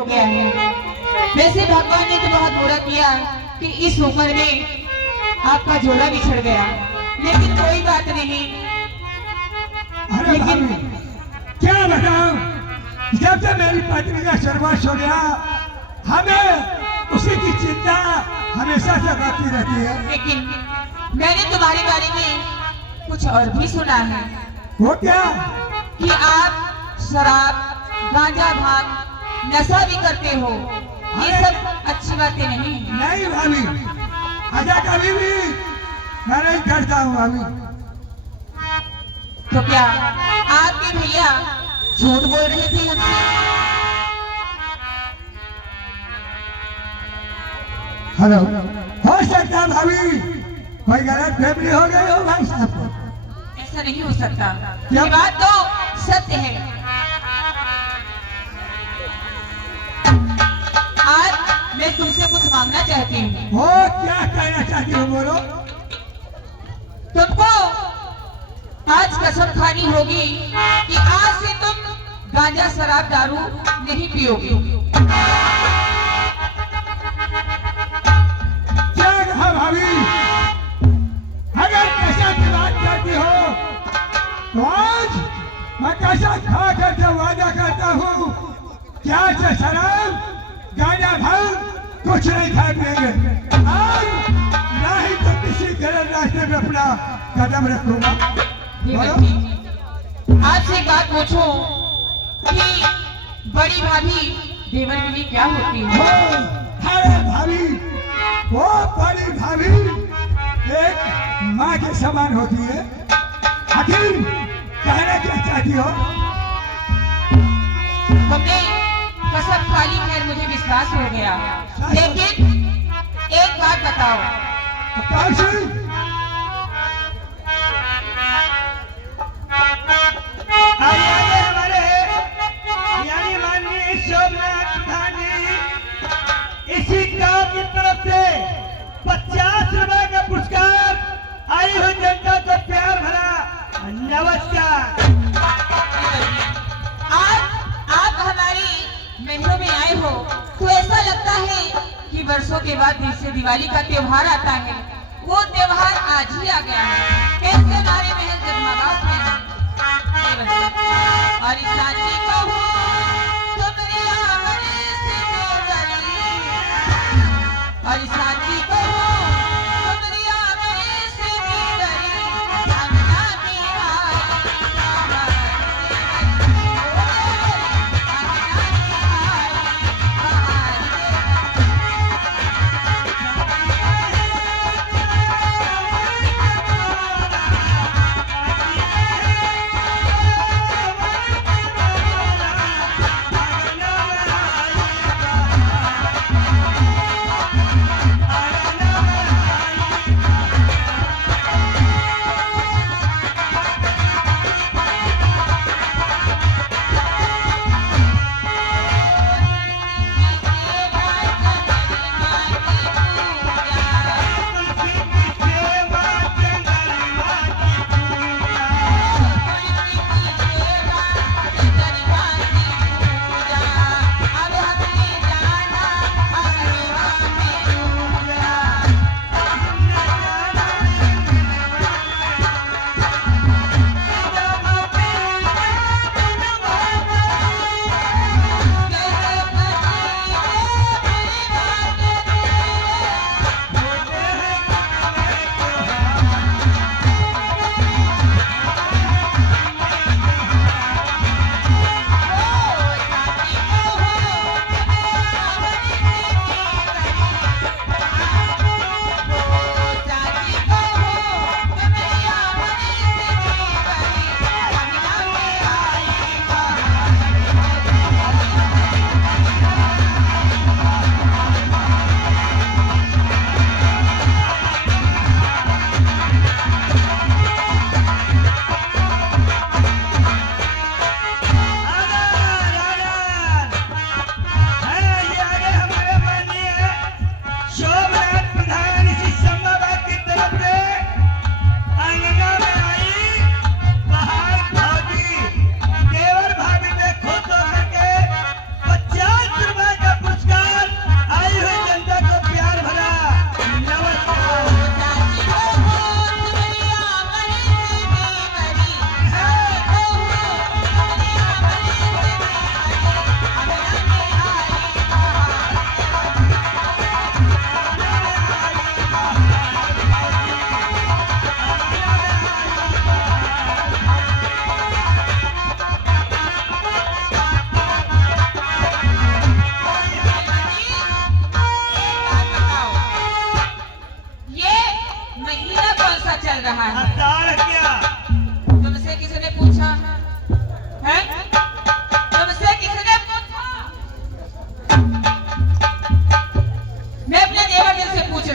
हो गया है। वैसे भगवान ने तो बहुत बुरा किया कि इस उम्र में आपका जोड़ा बिछड़ गया, लेकिन कोई बात नहीं। अरे लेकिन क्या बताऊं, जब से मेरी पत्नी का सर्वस्व हो गया, हमें उसी की चिंता हमेशा सताती रहती है। लेकिन मैंने तुम्हारे बारे में कुछ और भी सुना है। वो क्या? कि आप शराब, गांजा, भांग, नशा भी करते हो। ये सब अच्छी बातें नहीं है। नहीं भाभी, अजा कभी भी मैं नहीं करता हूँ भाभी। तो क्या आपके भैया झूठ बोल रहे थे हमसे? हेलो, हो सकता है भाभी कोई गलत फहमी हो गई हो भाई साहब को। ऐसा नहीं हो सकता, क्या? ये बात तो सत्य है। आज मैं तुमसे कुछ मांगना चाहती हूँ। वो क्या कहना चाहती हो बोलो। तुमको आज कसम खानी होगी कि आज से तुम गांजा, शराब, दारू नहीं पियोगे। क्या कहा भाभी? अगर कैसा की बात करती हो तो आज मैं कैसा खा करके वादा करता हूँ क्या से शराब, गांजा, भांग कुछ नहीं खा पिएंगे। आज ना ही तो किसी गलत रास्ते में अपना कदम रखूंगा। आपसे एक बात पूछूं कि बड़ी भाभी देवर के लिए क्या होती है? अरे भाभी, वो बड़ी भाभी एक माँ के समान होती है। आखिर कहना क्या चाहती हो? तुमने कसम खा ली, खैर मुझे विश्वास हो गया, लेकिन एक बात बताओ। हमारे यानी माननीय सोमनाथ गांधी इसी गांव की तरफ से 50 रुपए का पुरस्कार आई हुई जनता को प्यार भरा नमस्कार। आज आप हमारी महलों में आए हो तो ऐसा लगता है कि वर्षों के बाद फिर से दिवाली का त्योहार आता है। वो त्योहार आज ही आ गया है। कैसे हमारे महल जगमगा उठे हैं। और इस शादी को तुमरी आंगन से गुजरी, और इस शादी को तुमरी आंगन से गुजरी, अंगना की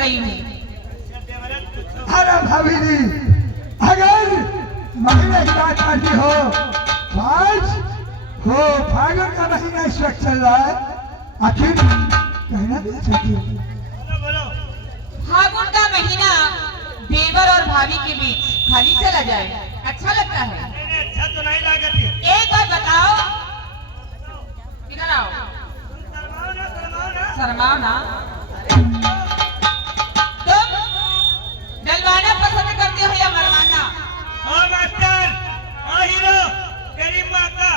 रही हूँ। अरे भाभी जी, अगर महीने की बात आती हो तो आज हो फागुन का महीना इस वक्त चल रहा है, आखिर कहना भी चाहती हूँ। फागुन का महीना देवर और भाभी के बीच खाली चला जाए अच्छा लगता है? अच्छा तो नहीं लागत। एक बात बताओ, इधर आओ, शर्माओ ना। तुम डलवाना पसंद करते हो या मरवाना? ओ मास्टर, ओ हीरो, तेरी माँ का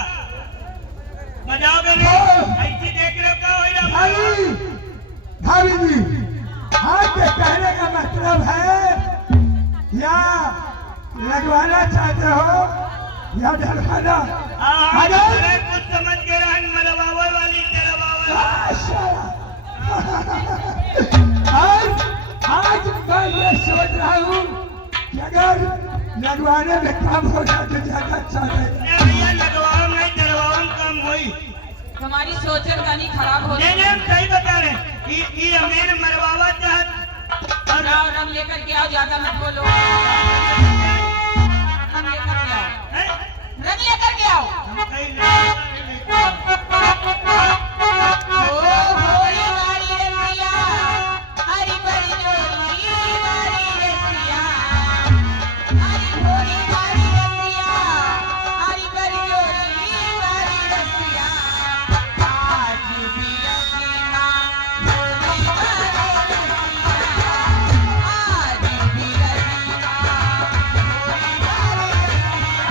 मजाक नहीं, ऐसी देख रहे हो क्या हो रहा है? भाभी भाभी जी, आपके कहने का मतलब है या लगवाना चाहते हो या डलवाना? अरे कुछ समझ के रहन मरवावे वाली डलवावे। आज मैं ये सोच रहा हूँ कि अगर लगवाने में काम हो जाए तो ज्यादा अच्छा है। भैया लगवाओ नहीं डलवाओ कम होई। तुम्हारी सोचन कहीं खराब हो नहीं हम सही बता रहे। ये हमें मरवावा चाहत और आओ, रंग लेकर के आओ, ज्यादा मत बोलो। रंग लेकर के आओ, हैं? रंग लेकर के आओ। हम कहीं नहीं। ओ होरी वाली रसिया, हरी बड़ी जोरी वाली रसिया, हरी होरी वाली रसिया, हरी बड़ी जोरी वाली रसिया, आज भी रसीना होरी वाली रसिया, आज भी रसीना होरी वाली रसिया।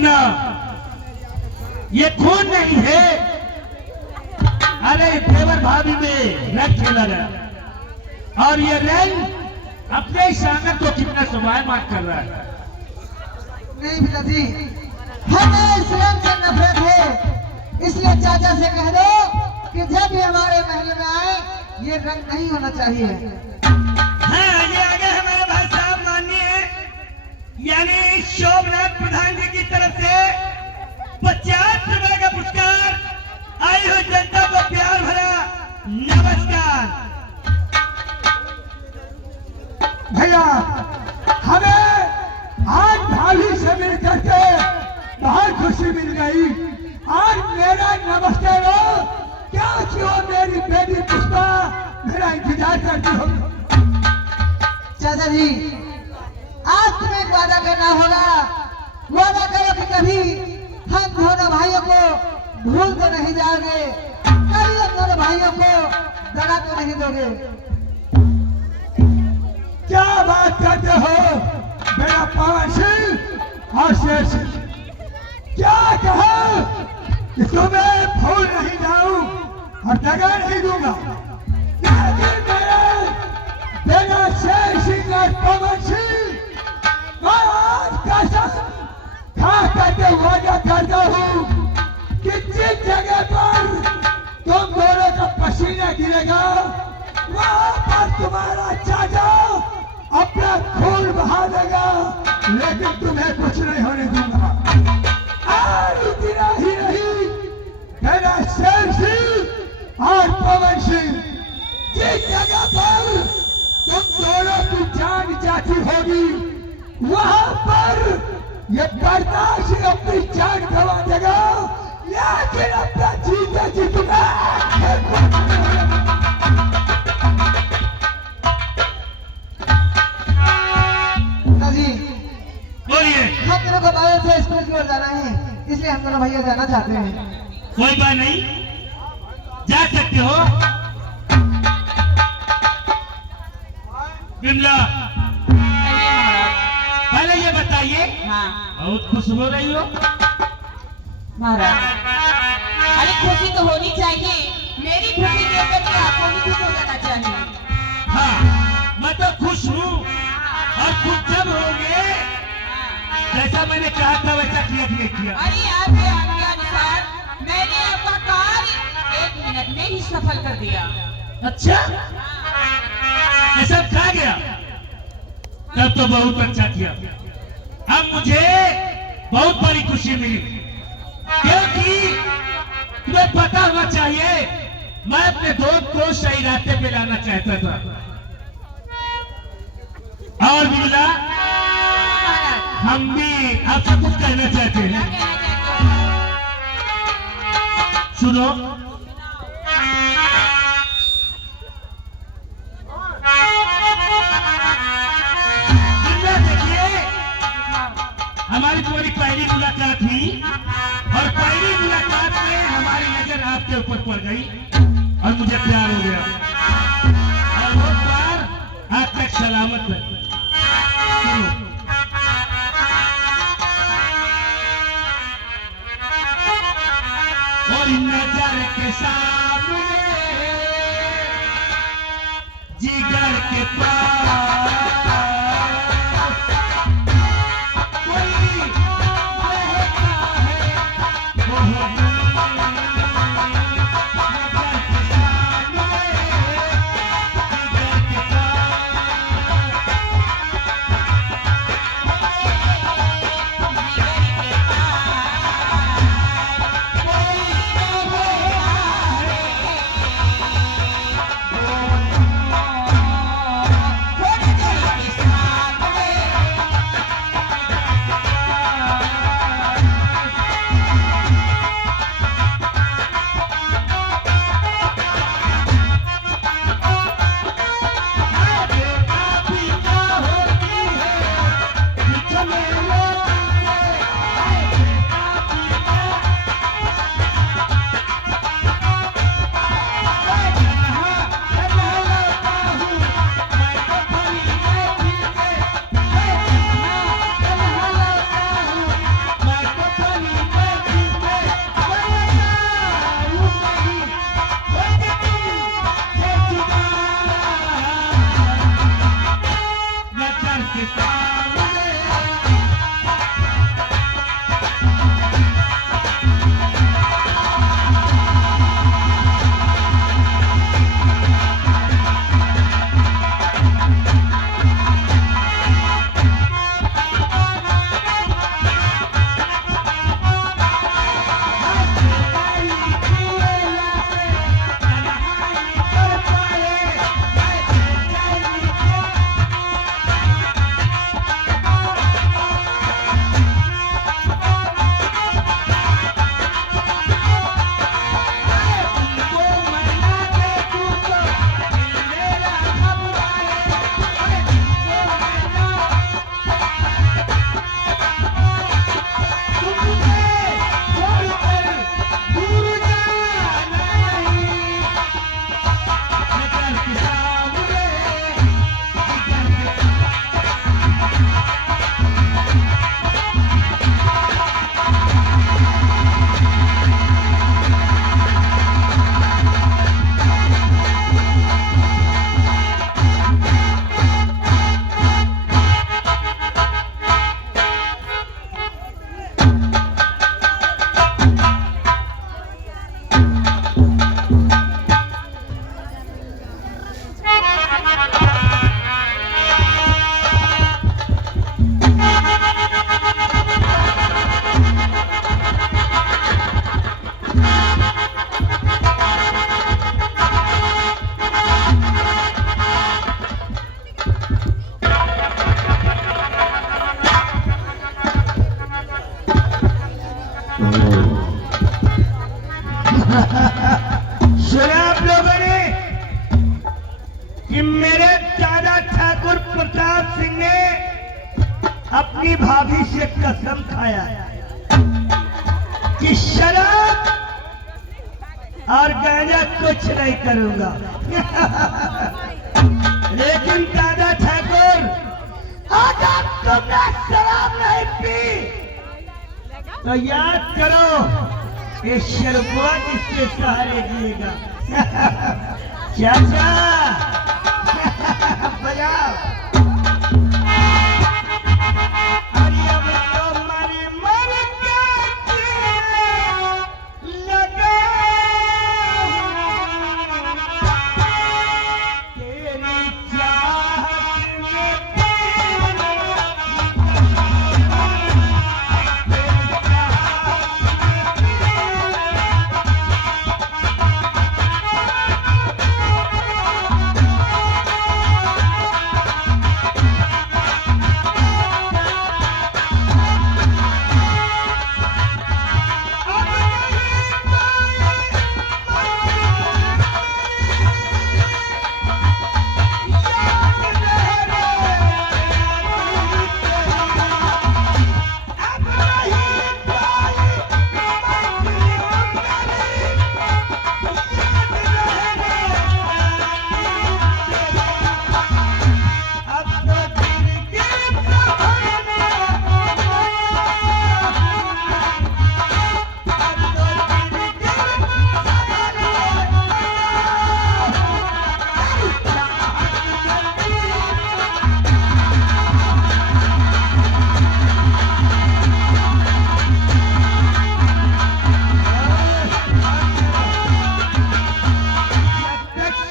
सोना, ये खून नहीं है। अरे देवर भाभी में रंग खेला गया और ये रंग अपने शानत को कितना स्वाभिमान कर रहा है। नहीं पिताजी, हमें इस रंग से नफरत है, इसलिए चाचा से कह दो कि जब भी हमारे महल में आए ये रंग नहीं होना चाहिए। हाँ, आगे आगे हमारे भाई साहब माननीय यानी शोभनाथ प्रधान जी की तरफ से 50 रुपए का पुरस्कार। आई हुई जनता को प्यार भरा नमस्कार। भैया हमें आज भाभी से मिल करके बहुत खुशी मिल गई। आज मेरा नमस्ते लो, क्या क्यों मेरी बेटी पुष्पा मेरा इंतजार करती हो। चाचा जी, आज तुम्हें एक वादा करना होगा। वादा करो कि कभी हम दोनों भाइयों को भूल तो नहीं जाओगे, कभी हम दोनों भाइयों को दगा तो नहीं दोगे। क्या बात करते हो मेरा पवन सिंह और शेर सिंह, क्या कहा कि तुम्हें भूल नहीं जाऊं और दगा नहीं दूंगा। लेकिन मेरा शेर सिंह और पवन सिंह, मैं आज कसम खा करके वादा करता हूँ कि जिस जगह पर तुम दोनों का पसीना गिरेगा वहां पर तुम्हारा चाचा अपना खून बहा देगा, लेकिन तुम्हें कुछ नहीं होने दूंगा। और इतना ही नहीं, मेरा शेर सिंह और पवन सिंह, जिस जगह पर तुम दोनों की जान जाती होगी वहां पर ये बर्दाश्त अपनी जान गवा देगा, लेकिन अपना जीते जीतूंगा। पिताजी, बोलिए। हम दोनों को बाहर से स्कूल की ओर जाना है, इसलिए हम दोनों भैया जाना चाहते हैं। कोई बात नहीं, जा सकते हो। बिमला, कहिए महाराज। पहले ये बताइए, हाँ बहुत खुश हो रही हो। महाराज, अरे खुशी तो होनी चाहिए। मेरी खुशी देख करके आपको भी खुश हो जाना चाहिए। हाँ, मैं तो खुश हूँ और खुश जब होंगे जैसा मैंने कहा था वैसा किया। अरे आपके आज्ञा अनुसार मैंने आपका कार्य 1 मिनट में ही सफल कर दिया। अच्छा, ये सब खा गया, तब तो बहुत अच्छा किया। अब मुझे बहुत बड़ी खुशी मिली, क्योंकि तुम्हें पता होना चाहिए मैं अपने दोस्त को सही रास्ते पे लाना चाहता था। और बिमला, महाराज, हम भी आपसे कुछ कहना चाहते क्या हैं, कहना चाहते हो? सुनो। बिमला, देखिए, हमारी तुम्हारी पहली मुलाकात हुई और पहली मुलाकात में हमारी नजर आपके ऊपर पड़ गई और मुझे प्यार हो गया और वो प्यार आज तक सलामत है। सुनो। और नजर के सामने जिगर के पास कोई कि मेरे दादा ठाकुर प्रताप सिंह ने अपनी भाभी से कसम खाया कि शराब और गांजा कुछ नहीं करूंगा। लेकिन दादा ठाकुर, अगर तुमने शराब नहीं पी तो याद करो ये शरबुआ किसके सहारे जिएगा। चाचा बजाओ। अरे अब तो मरी मर के लगा तेरी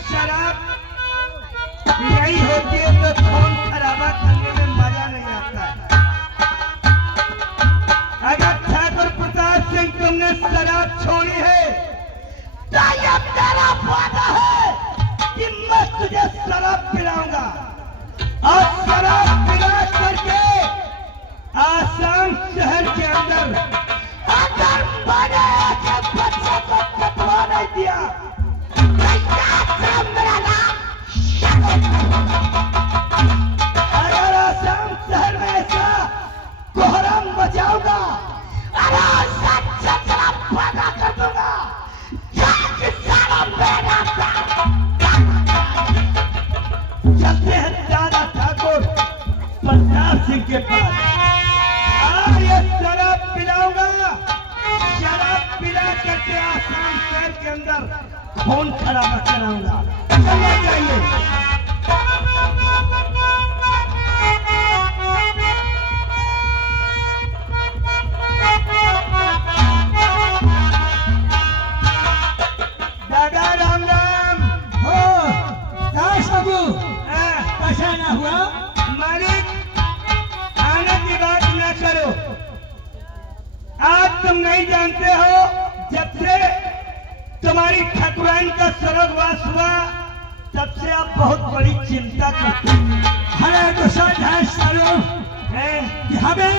चाहत में नहीं होती है तो खून खराबा करने में मजा नहीं आता। अगर ठाकुर प्रताप सिंह तुमने शराब छोड़ी है तो ये मेरा वादा है कि मैं तुझे शराब पिलाऊंगा और शराब पिला करके आसाम शहर के अंदर अगर मैंने एक बच्चे को कटवा नहीं दिया तो याद रख मेरा नाम अगर आसाम शहर में ऐसा कोहराम बजाऊंगा, अरे चचरा पैदा कर दूंगा सारा मेरा चलते हैं दादा ठाकुर प्रताप सिंह के पास और ये शराब पिलाऊंगा। शराब पिला करके आसाम शहर के अंदर खून खराबा कराऊंगा। चलना चाहिए। दादा राम राम। हो क्या सबू कैसा ना हुआ? मालिक आने की बात न करो। आज तुम नहीं जानते हो, जब से तुम्हारी ठाकुराइन का स्वर्गवास हुआ तब से आप बहुत बड़ी चिंता करते हमें तो सच है स्वरूप हैं। कि हमें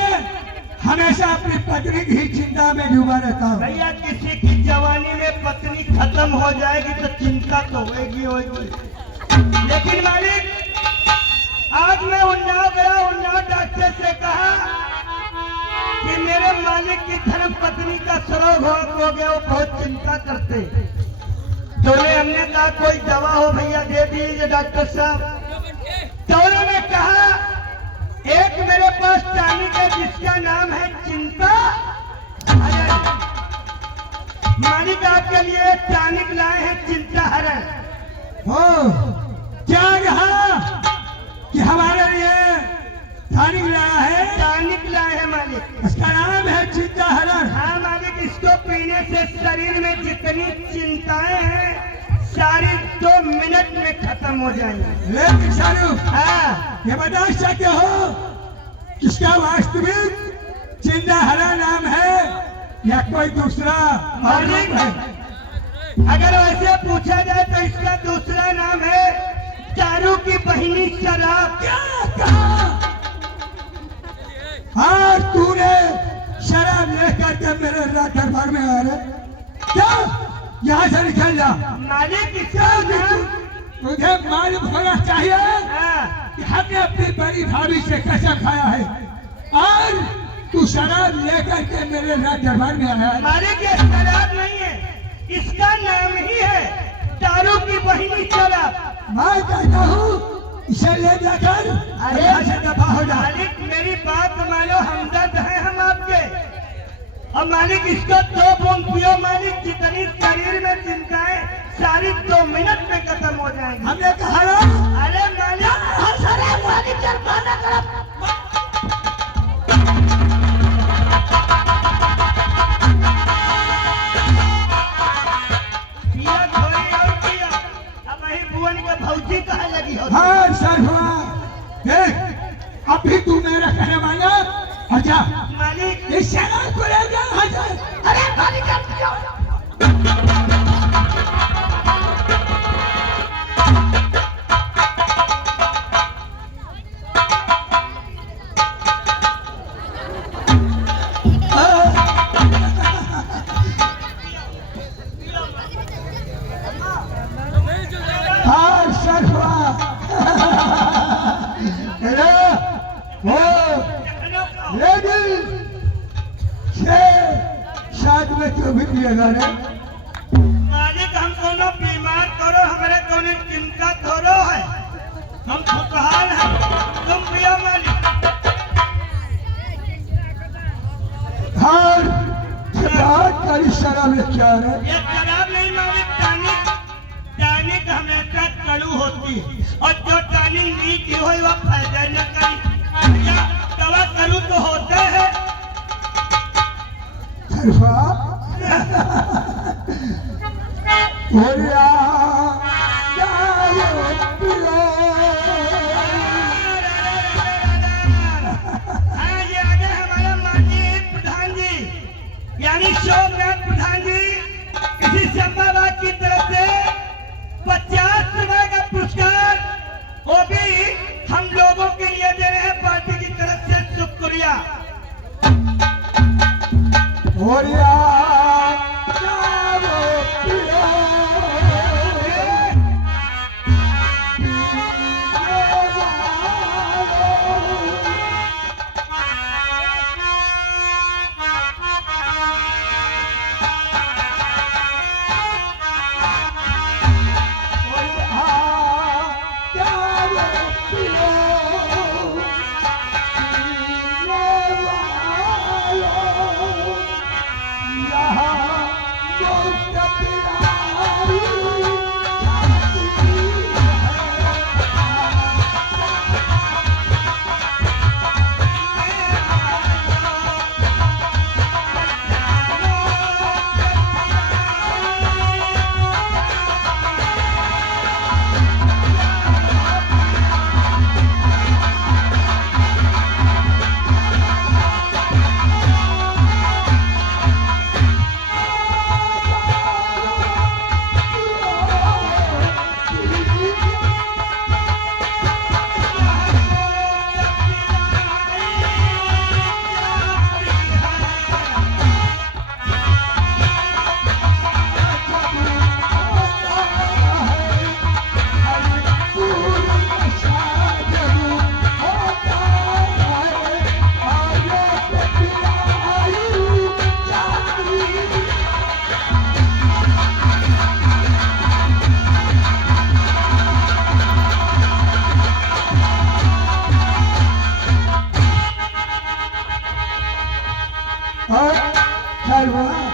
हमेशा अपनी पत्नी की चिंता में डूबा रहता हूँ। भैया किसी की जवानी में पत्नी खत्म हो जाएगी तो चिंता तो होगी होगी। लेकिन मालिक आज मैं उन्नाव गया, उन्नाव डॉक्टर से कहा कि मेरे मालिक की धर्म पत्नी का स्वर्ग हो गया, वो बहुत चिंता करते। तो हमने कहा कोई दवा हो भैया दे दीजिए डॉक्टर साहब। तो उन्होंने कहा एक मेरे पास टॉनिक है जिसका नाम है चिंता। मालिक आपके लिए टॉनिक लाए हैं चिंता हरण। हो क्या कहा कि हमारे लिए टॉनिक लाया है? टॉनिक लाए हैं मालिक। उसका नाम है चिंता हरण। हाँ मालिक, इसको पीने से शरीर में जितनी चिंताएं हैं सारी 2 मिनट में खत्म हो जाएंगी। लेकिन स्वरूप हाँ ये बता सकते हो इसका वास्तविक चिंता हरण नाम है या कोई दूसरा मालिक, है? अगर वैसे पूछा जाए तो इसका दूसरा नाम है दारू की बहिनी शराब। क्या कहा? आज तूने शराब लेकर के मेरे दरबार में आ रहे क्या? यहाँ से निकल जा। मालिक इसका नाम मुझे मालूम होना चाहिए हाँ, कि हमने अपनी बड़ी भाभी से कसम खाया है और तू शराब लेकर के मेरे राज दरबार में आया है। मालिक ये शराब नहीं है, इसका नाम ही है दारू की बहिनी शराब। मैं कहता हूँ इसे ले जाकर यहाँ से दफा हो जा। मालिक मेरी बात मानो, हमदर्द है हम आपके। और मालिक इसको 2 बूंद पियो मालिक, जितनी शरीर में चिंताएं सारी 2 मिनट में खत्म हो जाएंगी। हमने कहा ना अरे मालिक पिया थोड़ी और पिया। अब वही भुवन के भौजी कहाँ लगी हो? हाँ सर हुआ देख अभी तू मेरा कहने वाला अच्छा मालिक इस शराब को ले जा यहाँ से। अरे मालिक हाँ सर हुआ हेलो वो लेडीज शायद में तू भी पिएगा रे। मालिक हम कोनो बीमार करो, हमारे कोनो चिंता थोड़ो है, हम खुशहाल हैं। तुम पियो मालिक। और बहुत कड़ी शराब में क्या है ये शराब नहीं मालिक, टानिक। टानिक हमेशा कड़ू होती है और जो टानिक मीठी हो वह फायदा न करी। या दवा करूँ तो होता है। सरफा बोलिया जाओ पिलो। हाँ, ये आ गए हमारा माननीय प्रधान जी, यानी शोभनाथ प्रधान जी। किसी शंबाबाद की तरफ से 50 रुपए का पुरस्कार, वो भी हम लोगों के लिए दे रहे हैं पार्टी की तरफ से। शुक्रिया। बोलिया जाओ पिलो।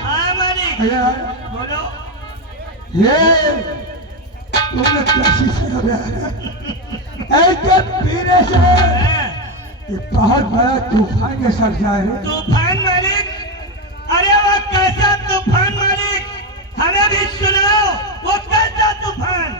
हाँ मालिक, बोलो। ये तुमने कैसी शराब ऐसे पीने से ये बहुत बड़ा तूफान के सर जाए। तूफान मालिक? अरे वो कैसा तूफान मालिक, हमें भी सुनाओ, वो कैसा तूफान?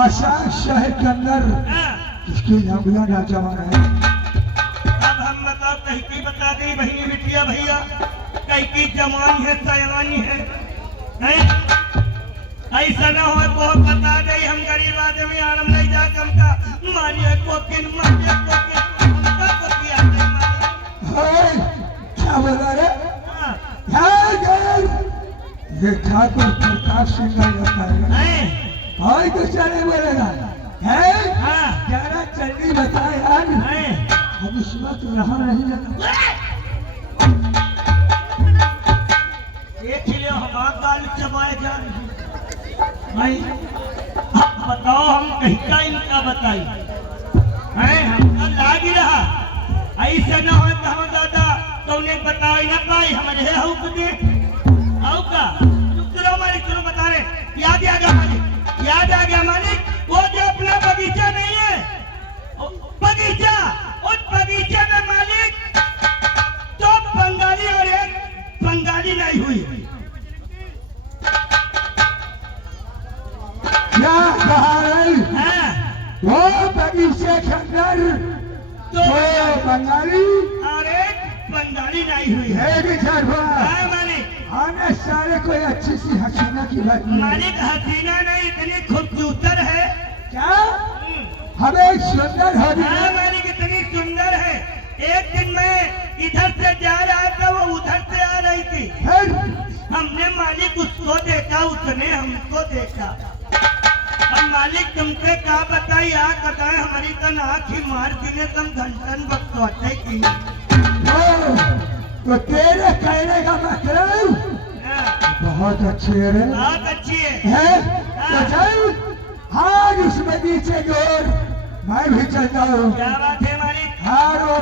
आशान शहर के अंदर हाँ, इसकी लंबिया नौजवान है। अब हम बताओ कहीं की बता दें बहनी बिटिया भैया, कहीं की जवान है सयानी है, नहीं? ऐसा ना हो बहुत बता दे हम गरीब आदमी आराम नहीं जा कम का मारिए कोकिन हमका को किया नहीं मारिए। हाय, क्या बोला रे? हाँ, हाय गए। ये ठाकुर प्रताप सिंह का लगता है। नहीं, हाय तो चले बोलेगा है हाँ, जरा जल्दी बता यार, नहीं, हम इस वक्त रहा नहीं जाता। एक लियो हमारा गाल चबाए जा रही है। भाई अब बताओ हम कहीं का इनका बताई है, हमका लाग ही रहा ऐसे ना हो तो हम दादा तो उन्हें बताओ ना पाई हमारे हक दे आओ का चलो मालिक चलो बता रहे याद आ गया मालिक, याद आ गया मालिक, वो जो अपना बगीचा नहीं है बगीचा, उस बगीचे में मालिक तो बंगाली और एक बंगाली नहीं हुई। क्या कहा रे? हाँ, वो बगीचे के अंदर तो वो बंगाली और एक बंगाली नहीं हुई है। है विचार हुआ। हाँ मालिक, हमें सारे कोई अच्छी सी हसीना की बात नहीं। मालिक हसीना नहीं इतनी खूबसूरत है। क्या हमें सुंदर हो हाँ गया? मालिक इतनी सुंदर है, एक दिन मैं इधर से जा रहा था वो उधर से आ रही थी, फिर हमने मालिक उसको देखा उसने हमको देखा। अब मालिक तुमसे क्या बताई आ बताए हमारी तन आँखी मार दिने तुम घंटन बकवाते की। ओ, तो तेरे कहने का मतलब हाँ, बहुत अच्छी है रे। बहुत अच्छी है। है तो चल आज उस बगीचे की ओर मैं भी चलता हूँ। क्या बात है मालिक? हाँ वो